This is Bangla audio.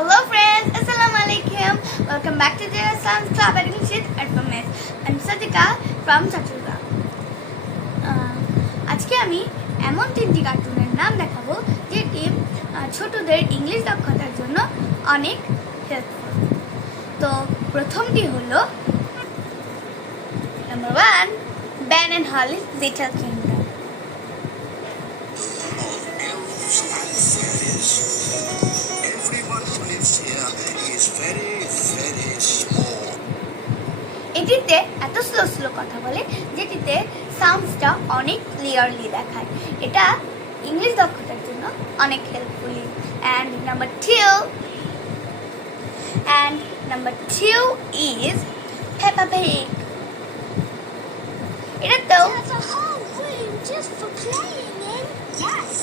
Hello friends, Assalamualaikum. Welcome back to the Science Club at English Alphabet. I'm Sadika from Chaturga. আজকে আমি এমন তিনটি কার্টুনের নাম দেখাবো যেটি ছোটদের ইংলিশ দক্ষতার জন্য অনেক হেল্পফুল। তো প্রথমটি হলো number 1, Ben and Holly's Little Kingdom. এটিতে এত স্লো কথা বলে যেটিতে সাউন্ডসটা অনেক ক্লিয়ারলি দেখায়। এটা ইংলিশ দক্ষতার জন্য অনেক helpful. And number two is Peppa Pig. এটা তো There's a whole room just for playing in. Yes,